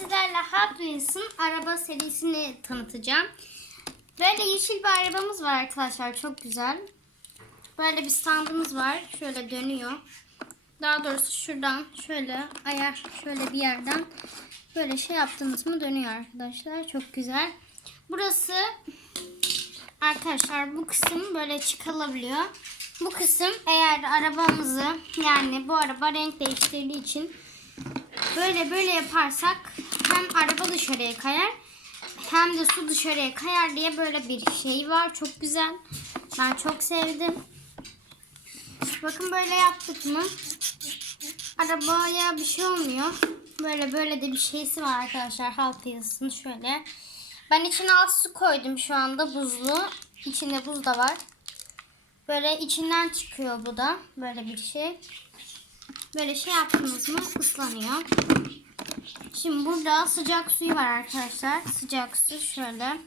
sizlerle Hot Wheels'ın araba serisini tanıtacağım. Böyle yeşil bir arabamız var arkadaşlar. Çok güzel. Böyle bir standımız var. Şöyle dönüyor. Daha doğrusu şuradan şöyle ayar şöyle bir yerden böyle şey yaptığınız mı dönüyor arkadaşlar. Çok güzel. Burası arkadaşlar bu kısım böyle çıkılabiliyor. Bu kısım eğer arabamızı yani bu araba renk değiştirdiği için böyle böyle yaparsak hem araba dışarıya kayar hem de su dışarıya kayar diye böyle bir şey var. Çok güzel. Ben çok sevdim. Bakın böyle yaptık mı arabaya bir şey olmuyor. Böyle böyle de bir şeysi var arkadaşlar. Halk yazısın şöyle. Ben içine az su koydum şu anda buzlu. İçinde buz da var. Böyle içinden çıkıyor bu da. Böyle bir şey. Böyle şey yaptınız mı ıslanıyor. Şimdi burada sıcak suyu var arkadaşlar. Sıcak su şöyle.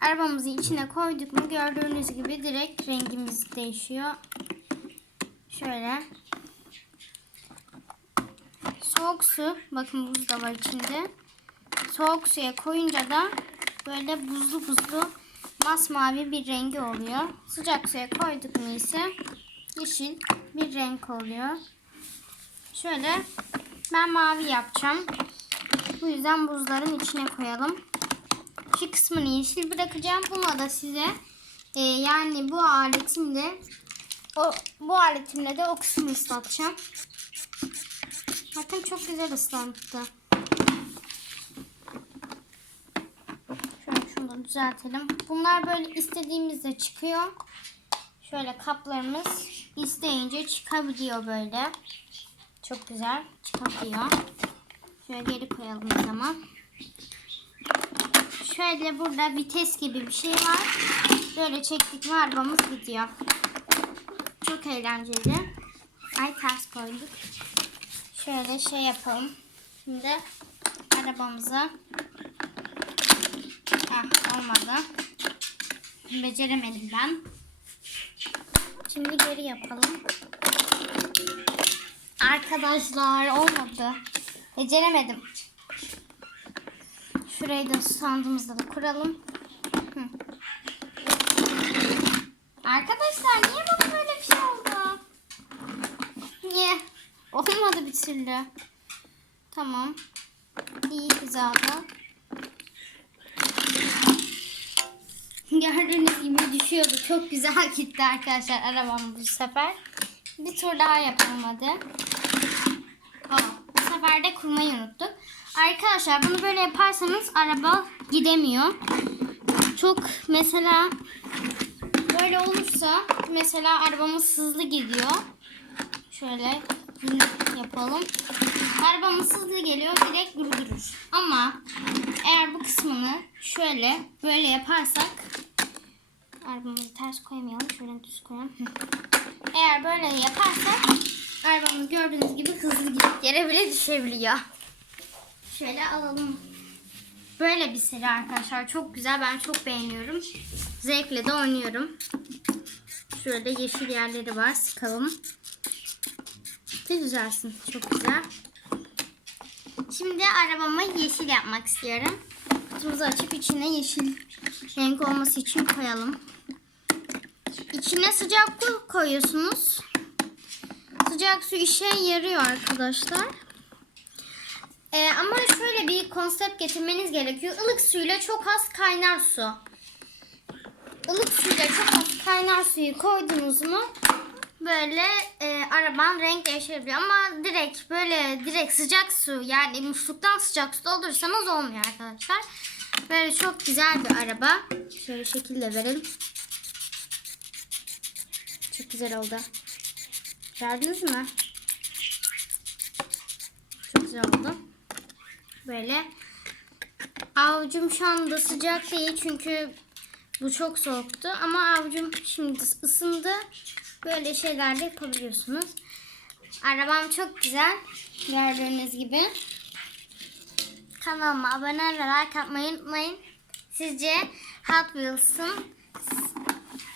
Arabamızı içine koyduk mu gördüğünüz gibi direkt rengimiz değişiyor. Şöyle. Soğuk su. Bakın buz da var içinde. Soğuk suya koyunca da böyle buzlu buzlu masmavi bir rengi oluyor. Sıcak suya koyduk mu ise yeşil bir renk oluyor. Şöyle ben mavi yapacağım. Bu yüzden buzların içine koyalım. Şu kısmını yeşil bırakacağım. Buna da size e, yani bu aletimle o bu aletimle de o kısmı ıslatacağım. Bakın çok güzel ıslandı. Şöyle şunu da düzeltelim. Bunlar böyle istediğimizde çıkıyor. Şöyle kaplarımız isteyince çıkabiliyor böyle. Çok güzel çıkabiliyor. Şöyle geri koyalım o zaman. Şöyle burada vites gibi bir şey var. Böyle çektik mi arabamız gidiyor. Çok eğlenceli. Ay ters koyduk. Şöyle şey yapalım. Şimdi arabamıza ah, olmadı. Beceremedim ben. Şimdi geri yapalım. Arkadaşlar olmadı. Beceremedim. Şurayı da sandığımızda da kuralım. Arkadaşlar niye bana böyle bir şey oldu? Niye? Olmadı bir türlü. Tamam. İyi hizada. Gördüğünüz gibi düşüyordu. Çok güzel gitti arkadaşlar arabam bu sefer. Bir tur daha. Aa, bu sefer de kurmayı unuttuk. Arkadaşlar bunu böyle yaparsanız araba gidemiyor. Çok mesela böyle olursa mesela arabamız hızlı gidiyor. Şöyle yapalım. Arabamız hızlı geliyor direkt durdurur. Ama eğer bu kısmını şöyle böyle yaparsak arabamızı ters koymayalım. Şöyle düz koyalım. Eğer böyle yaparsak arabamız gördüğünüz gibi hızlı gidip yere bile düşebiliyor. Şöyle alalım. Böyle bir seri arkadaşlar. Çok güzel. Ben çok beğeniyorum. Zevkle de oynuyorum. Şöyle yeşil yerleri var. Sıkalım. De düzelsin. Çok güzel. Şimdi arabama yeşil yapmak istiyorum. Kutumuzu açıp içine yeşil renk olması için koyalım. İçine sıcak su koyuyorsunuz. Sıcak su işe yarıyor arkadaşlar. Ee, ama şöyle bir konsept getirmeniz gerekiyor. Ilık suyla çok az kaynar su. Ilık suyla çok az kaynar suyu koydunuz mu böyle e, araban renk değişebiliyor. Ama direkt böyle direkt sıcak su yani musluktan sıcak su doldurursanız olmuyor arkadaşlar. Böyle çok güzel bir araba. Şöyle şekilde verelim. Çok güzel oldu. Gördünüz mü? Çok güzel oldu. Böyle. Avucum şu anda sıcak değil çünkü bu çok soğuktu. Ama avucum şimdi ısındı. Böyle şeyler de yapabiliyorsunuz. Arabam çok güzel. Gördüğünüz gibi. Kanalıma abone ve like atmayı unutmayın. Sizce Hot Wheels'ın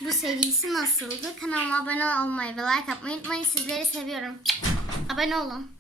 bu serisi nasıldı? Kanalıma abone olmayı ve like atmayı unutmayın. Sizleri seviyorum. Abone olun.